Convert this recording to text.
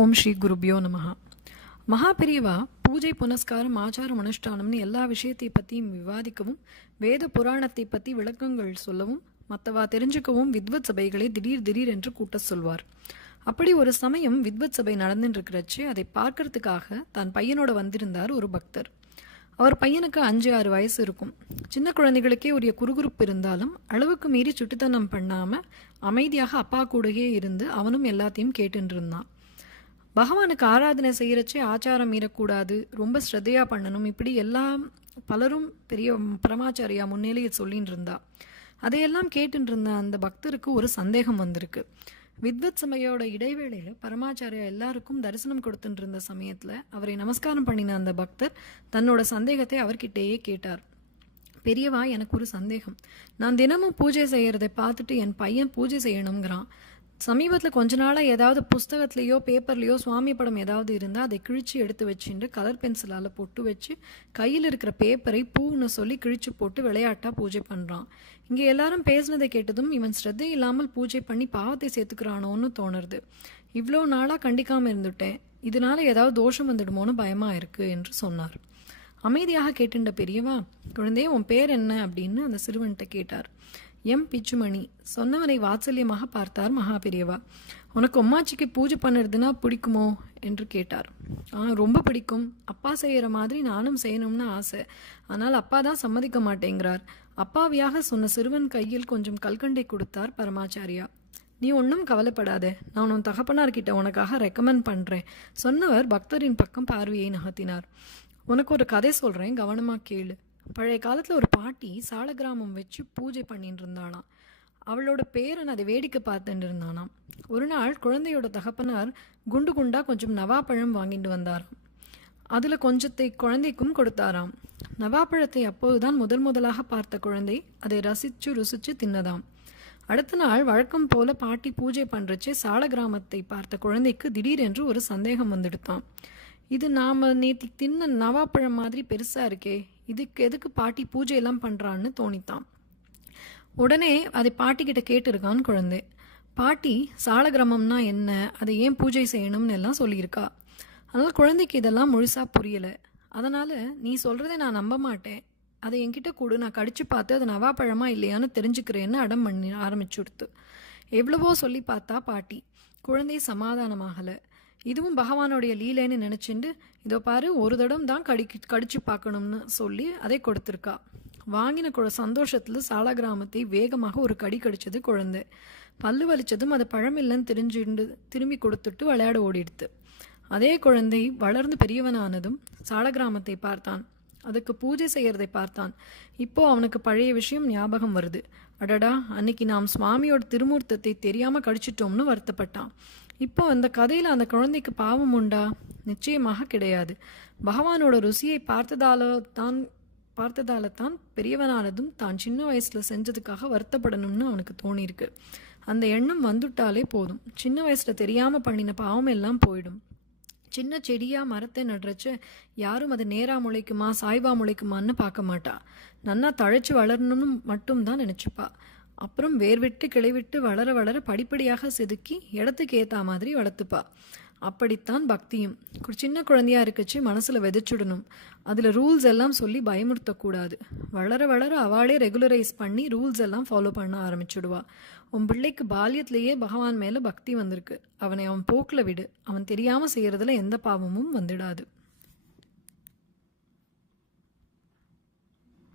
ஓம் ஸ்ரீ குருபியோ நமஹா. மகாபிரிவா பூஜை புனஸ்காரம் ஆச்சாரம் அனுஷ்டானம்னு எல்லா விஷயத்தை பற்றியும் விவாதிக்கவும், வேத புராணத்தை பற்றி விளக்கங்கள் சொல்லவும், மற்றவா தெரிஞ்சுக்கவும் வித்வத் சபைகளை திடீர் என்று கூட்ட சொல்வார். அப்படி ஒரு சமயம் வித்வத் சபை நடந்துட்டு இருக்கிறச்சு அதை பார்க்கறதுக்காக தன் பையனோட வந்திருந்தார் ஒரு பக்தர். அவர் பையனுக்கு 5-6 வயசு இருக்கும். சின்ன குழந்தைகளுக்கே உரிய குறுகுறுப்பு இருந்தாலும் அளவுக்கு மீறி சுட்டித்தனம் பண்ணாமல் அமைதியாக அப்பா கூடயே இருந்து அவனும் எல்லாத்தையும் கேட்டுட்டு இருந்தான். பகவானுக்கு ஆராதனை செய்கிறச்சே ஆச்சாரம் மீறக்கூடாது, ரொம்ப ஸ்ரத்தையாக பண்ணணும், இப்படி எல்லாம் பலரும் பெரிய பரமாச்சாரியா முன்னிலையை சொல்லின்னு இருந்தா. அதையெல்லாம் கேட்டுட்டு இருந்த அந்த பக்தருக்கு ஒரு சந்தேகம் வந்திருக்கு. வித்வத் சபையோட இடைவேளையில் பரமாச்சாரியா எல்லாருக்கும் தரிசனம் கொடுத்துட்டு இருந்த சமயத்தில் அவரை நமஸ்காரம் பண்ணின அந்த பக்தர் தன்னோட சந்தேகத்தை அவர்கிட்டேயே கேட்டார். பெரியவா, எனக்கு ஒரு சந்தேகம். நான் தினமும் பூஜை செய்கிறதை பார்த்துட்டு என் பையன் பூஜை செய்யணுங்கிறான். சமீபத்தில் கொஞ்ச நாளாக ஏதாவது புஸ்தகத்துலேயோ பேப்பர்லேயோ சுவாமி படம் ஏதாவது இருந்தால் அதை கிழிச்சு எடுத்து வச்சுட்டு கலர் பென்சிலால் பொட்டு வச்சு கையில் இருக்கிற பேப்பரை பூன்னு சொல்லி கிழிச்சு போட்டு விளையாட்டாக பூஜை பண்ணுறான். இங்கே எல்லாரும் பேசினதை கேட்டதும் இவன் ஸ்ரத்தை இல்லாமல் பூஜை பண்ணி பாவத்தை சேர்த்துக்கிறானோன்னு தோணுறது. இவ்வளோ நாளாக கண்டிக்காமல் இருந்துட்டேன், இதனால ஏதாவது தோஷம் வந்துடுமோன்னு பயமாக இருக்குது என்று சொன்னார். அமைதியாக கேட்டுண்ட பெரியவா, குழந்தையே உன் பேர் என்ன அப்படின்னு அந்த சிறுவன்கிட்ட கேட்டார். எம் பிச்சுமணி. சொன்னவனை வாத்சல்யமாக பார்த்தார் மகாபெரியவா. உனக்கு அம்மாச்சிக்கு பூஜை பண்ணுறதுனா பிடிக்குமோ என்று கேட்டார். ரொம்ப பிடிக்கும். அப்பா செய்கிற மாதிரி நானும் செய்யணும்னு ஆசை. ஆனால் அப்பா தான் சம்மதிக்க மாட்டேங்கிறார். அப்பாவியாக சொன்ன சிறுவன் கையில் கொஞ்சம் கல்கண்டை கொடுத்தார் பரமாச்சாரியா. நீ ஒன்றும் கவலைப்படாத, நான் உன் தகப்பனார்கிட்ட உனக்காக ரெக்கமெண்ட் பண்ணுறேன். சொன்னவர் பக்தரின் பக்கம் பார்வையை நகர்த்தினார். உனக்கு ஒரு கதை சொல்கிறேன், கவனமாக கேளு. பழைய காலத்தில் ஒரு பாட்டி சால கிராமம் வச்சு பூஜை பண்ணிட்டு இருந்தாளாம். அவளோட பேரன் அதை வேடிக்கை பார்த்துட்டு இருந்தானாம். ஒரு நாள் குழந்தையோட தகப்பனார் குண்டு குண்டா கொஞ்சம் நவாப்பழம் வாங்கிட்டு வந்தாராம். அதில் கொஞ்சத்தை குழந்தைக்கும் கொடுத்தாராம். நவாப்பழத்தை அப்போதுதான் முதலாக பார்த்த குழந்தை அதை ருசிச்சு தின்னதாம். அடுத்த நாள் வழக்கம் போல பாட்டி பூஜை பண்ணுறச்சே சால கிராமத்தை பார்த்த குழந்தைக்கு திடீரென்று ஒரு சந்தேகம் வந்துடுத்தான். இது நாம் நேற்று தின்ன நவாப்பழம் மாதிரி பெருசாக இருக்கே, இதுக்கு எதுக்கு பாட்டி பூஜையெல்லாம் பண்ணுறான்னு தோணித்தான். உடனே அதை பாட்டிக்கிட்ட கேட்டிருக்கான் குழந்தை. பாட்டி சாலகிராமம்னா என்ன, அதை ஏன் பூஜை செய்யணும்னு எல்லாம் சொல்லியிருக்கா. அதனால் குழந்தைக்கு இதெல்லாம் முழுசாக புரியலை. அதனால் நீ சொல்கிறத நான் நம்ப மாட்டேன், அதை என்கிட்ட கொடு, நான் கடிச்சு பார்த்து அது நவாப்பழமா இல்லையான்னு தெரிஞ்சுக்கிறேன்னு அடம் பண்ணி ஆரம்பிச்சுடுத்து. எவ்வளவோ சொல்லி பார்த்தா பாட்டி. குழந்தை சமாதானமாகலை. இதுவும் பகவானுடைய லீலைன்னு நினச்சிண்டு, இதோ பாரு ஒரு தடம் தான் கடிச்சு பார்க்கணும்னு சொல்லி அதை கொடுத்துருக்கா. வாங்கின சந்தோஷத்தில் சால கிராமத்தை வேகமாக ஒரு கடி கடிச்சது குழந்தை. பல்லு வலிச்சதும் அது பழமில்லைன்னு தெரிஞ்சுண்டு திரும்பி கொடுத்துட்டு விளையாட ஓடிடுது. அதே குழந்தை வளர்ந்து பெரியவனானதும் சால கிராமத்தை பார்த்தான். அதுக்கு பூஜை செய்யறதை பார்த்தான். இப்போ அவனுக்கு பழைய விஷயம் ஞாபகம் வருது. அடடா, அன்னைக்கு நாம் சுவாமியோட திருமூர்த்தத்தை தெரியாம கடிச்சிட்டோம்னு வருத்தப்பட்டான். இப்போ அந்த கதையில் அந்த குழந்தைக்கு பாவம் உண்டா? நிச்சயமாக கிடையாது. பகவானோட ருசியை பார்த்ததால தான் பெரியவனானதும் தான் சின்ன வயசுல செஞ்சதுக்காக வருத்தப்படணும்னு அவனுக்கு தோணியிருக்கு. அந்த எண்ணம் வந்துட்டாலே போதும், சின்ன வயசுல தெரியாம பண்ணின பாவம் எல்லாம் போயிடும். சின்ன செடியா மரத்தை நடுறச்ச யாரும் அது நேரா முளைக்குமா சாய்வா முளைக்குமான்னு பார்க்க மாட்டா. நன்னா தழைச்சு வளரணும்னு மட்டும்தான் நினைச்சுப்பா. அப்புறம் வேர்விட்டு கிளைவிட்டு வளர வளர படிப்படியாக செதுக்கி இடத்துக்கு ஏற்ற மாதிரி வளர்த்துப்பா. அப்படித்தான் பக்தியும். சின்ன குழந்தையா இருக்கச்சு மனசுல விதைச்சுடணும். அதுல ரூல்ஸ் எல்லாம் சொல்லி பயமுறுத்தக்கூடாது. வளர வளர அவளே ரெகுலரைஸ் பண்ணி ரூல்ஸ் எல்லாம் ஃபாலோ பண்ண ஆரம்பிச்சுடுவா. உன் பிள்ளைக்கு பால்யத்திலேயே பகவான் மேல பக்தி வந்திருக்கு. அவனை அவன் போக்கில் விடு. அவன் தெரியாம செய்யறதுல எந்த பாவமும் வந்துடாது.